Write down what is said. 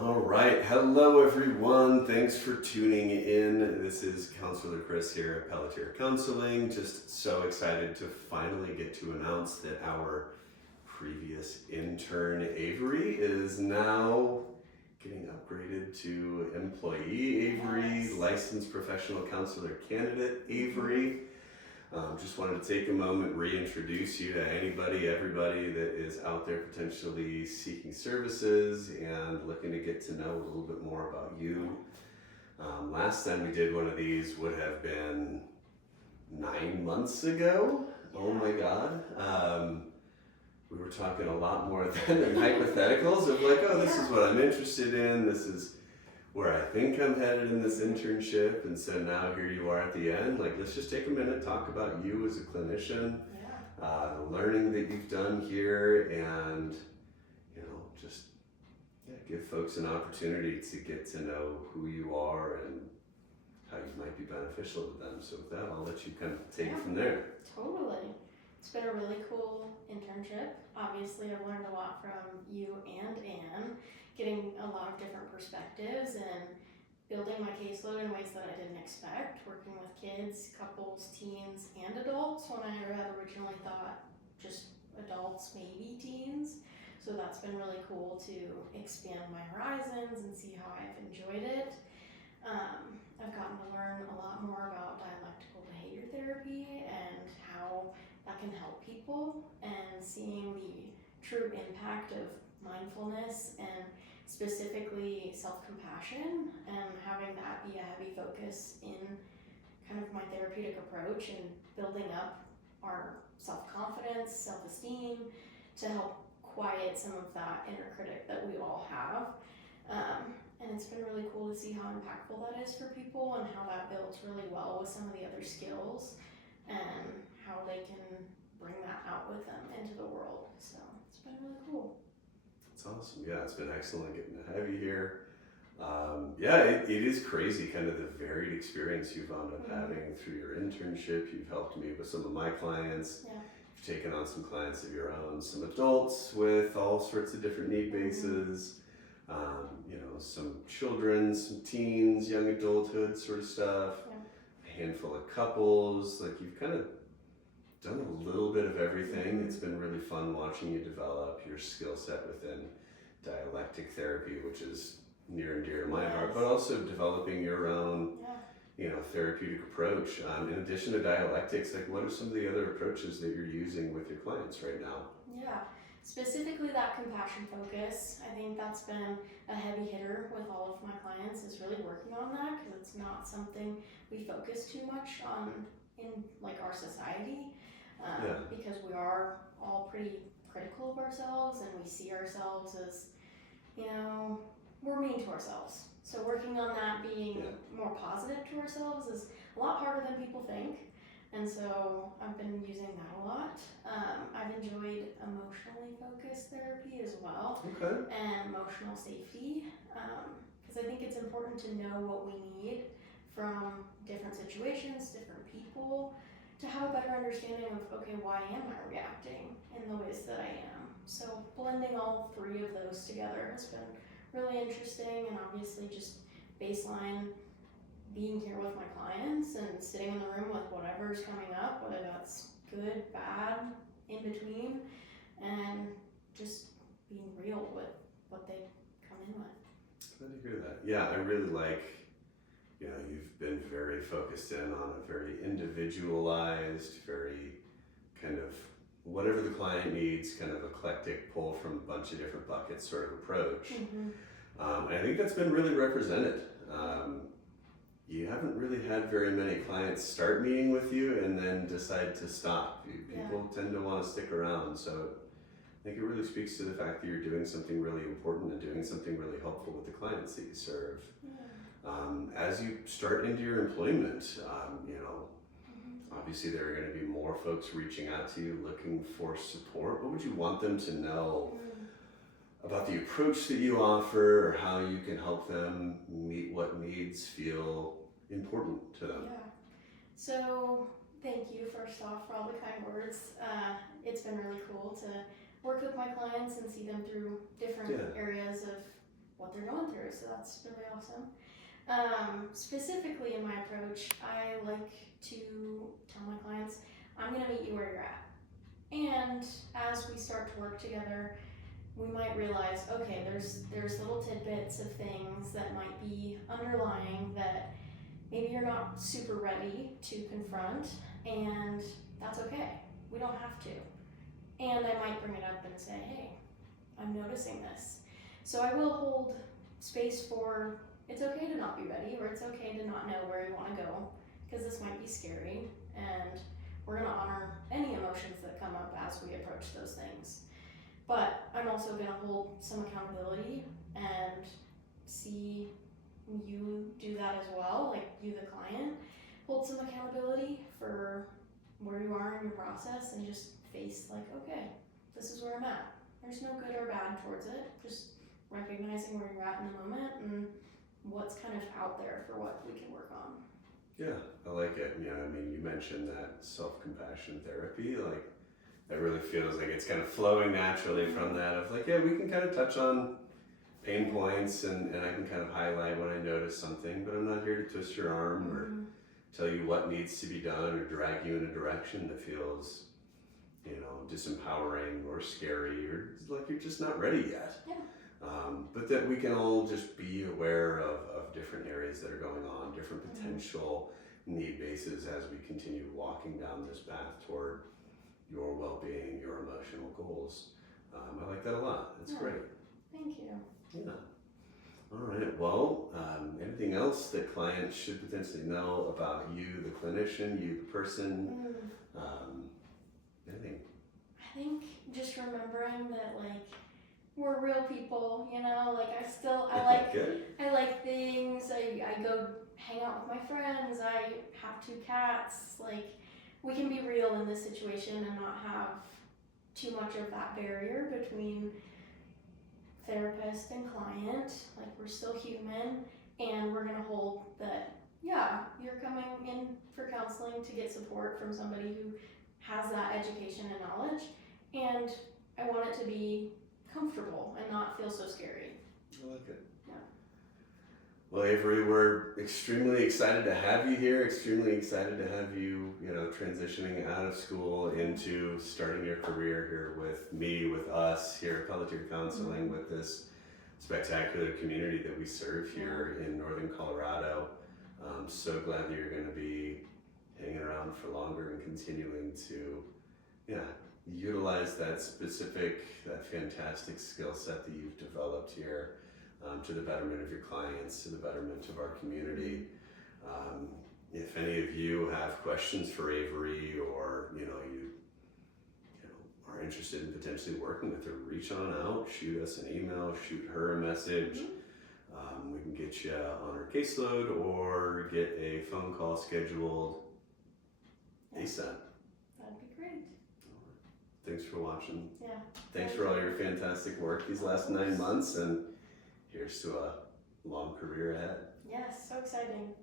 All right. Hello, everyone. Thanks for tuning in. This is Counselor Chris here at Pelletier Counseling. Just so excited to finally get to announce that our previous intern, Avery, is now getting upgraded to employee Avery, Yes. licensed professional counselor candidate Avery. Just wanted to take a moment, reintroduce you to anybody, everybody that is out there potentially seeking services and looking to get to know a little bit more about you. Last time we did one of these would have been 9 months ago. Oh my God. We were talking a lot more then in hypotheticals of like, oh, this is what I'm interested in. This is where I think I'm headed in this internship, and so now here you are at the end. Like, let's just take a minute, talk about you as a clinician, the learning that you've done here, and just give folks an opportunity to get to know who you are and how you might be beneficial to them. So with that, I'll let you kind of take it from there. Totally. It's been a really cool internship. Obviously, I've learned a lot from you and Anne, getting a lot of different perspectives and building my caseload in ways that I didn't expect, working with kids, couples, teens, and adults when I had originally thought just adults, maybe teens. So that's been really cool to expand my horizons and see how I've enjoyed it. I've gotten to learn a lot more about dialectical behavior therapy and how that can help people, and seeing the true impact of mindfulness and specifically self-compassion, and having that be a heavy focus in kind of my therapeutic approach and building up our self-confidence, self-esteem to help quiet some of that inner critic that we all have. And it's been really cool to see how impactful that is for people and how that builds really well with some of the other skills and how they can bring that out with them into the world. So it's been really cool. It's awesome. Yeah, it's been excellent getting to have you here. It is crazy kind of the varied experience you've wound up having through your internship. You've helped me with some of my clients. Yeah. You've taken on some clients of your own, some adults with all sorts of different need bases. Some children, some teens, young adulthood sort of stuff, a handful of couples. Like, you've kind of done a little bit of everything. It's been really fun watching you develop your skill set within dialectic therapy, which is near and dear to my heart, but also developing your own therapeutic approach. In addition to dialectics, like, what are some of the other approaches that you're using with your clients right now? Yeah, specifically that compassion focus. I think that's been a heavy hitter with all of my clients, is really working on that, because it's not something we focus too much on in like our society, because we are all pretty critical of ourselves and we see ourselves as, we're mean to ourselves. So working on that being more positive to ourselves is a lot harder than people think. And so I've been using that a lot. I've enjoyed emotionally focused therapy as well, and emotional safety, because I think it's important to know what we need from different situations, different people, to have a better understanding of, okay, why am I reacting in the ways that I am? So blending all three of those together has been really interesting, and obviously just baseline being here with my clients and sitting in the room with whatever's coming up, whether that's good, bad, in between, and just being real with what they come in with. Glad to hear that. Yeah, I really like, you've been very focused in on a very individualized, very kind of whatever the client needs, kind of eclectic, pull from a bunch of different buckets sort of approach. And I think that's been really represented. You haven't really had very many clients start meeting with you and then decide to stop. People tend to want to stick around. So I think it really speaks to the fact that you're doing something really important and doing something really helpful with the clients that you serve. As you start into your employment, obviously there are going to be more folks reaching out to you looking for support. What would you want them to know about the approach that you offer, or how you can help them meet what needs feel important to them? Yeah. So thank you first off for all the kind words. It's been really cool to work with my clients and see them through different areas of what they're going through. So that's really awesome. Specifically in my approach, I like to tell my clients, I'm going to meet you where you're at. And as we start to work together, we might realize, okay, there's little tidbits of things that might be underlying that maybe you're not super ready to confront, and that's okay. We don't have to. And I might bring it up and say, hey, I'm noticing this. So I will hold space for, it's okay to not be ready, or it's okay to not know where you want to go, because this might be scary, and we're going to honor any emotions that come up as we approach those things. But I'm also going to hold some accountability and see you do that as well, like you, the client, hold some accountability for where you are in your process and just face like, okay, this is where I'm at. There's no good or bad towards it, just recognizing where you're at in the moment and what's kind of out there for what we can work on. Yeah, I like it. Yeah, I mean, you mentioned that self-compassion therapy, like it really feels like it's kind of flowing naturally from that of like, yeah, we can kind of touch on pain points and I can kind of highlight when I notice something, but I'm not here to twist your arm or tell you what needs to be done or drag you in a direction that feels, you know, disempowering or scary or like you're just not ready yet. Yeah. But that we can all just be aware of different areas that are going on, different potential need bases as we continue walking down this path toward your well-being, your emotional goals. I like that a lot. That's great. Thank you. Yeah. All right. Well, anything else that clients should potentially know about you, the clinician, you, the person? Anything? I think just remembering that, like, we're real people, you know, like I like things, I go hang out with my friends, I have 2 cats, like we can be real in this situation and not have too much of that barrier between therapist and client. Like we're still human, and we're gonna hold that, yeah, you're coming in for counseling to get support from somebody who has that education and knowledge, and I want it to be comfortable and not feel so scary. I like it. Yeah. Well, Avery, we're extremely excited to have you here, extremely excited to have you, transitioning out of school into starting your career here with me, with us here at Pelletier Counseling, with this spectacular community that we serve here in Northern Colorado. I'm so glad that you're going to be hanging around for longer and continuing to, utilize that fantastic skill set that you've developed here to the betterment of your clients, to the betterment of our community. If any of you have questions for Avery, or you are interested in potentially working with her, reach on out, shoot us an email, shoot her a message. We can get you on her caseload or get a phone call scheduled ASAP. That'd be great. Thanks for watching. Yeah. Thanks for all your fantastic work these last 9 months, and here's to a long career ahead. Yes, so exciting.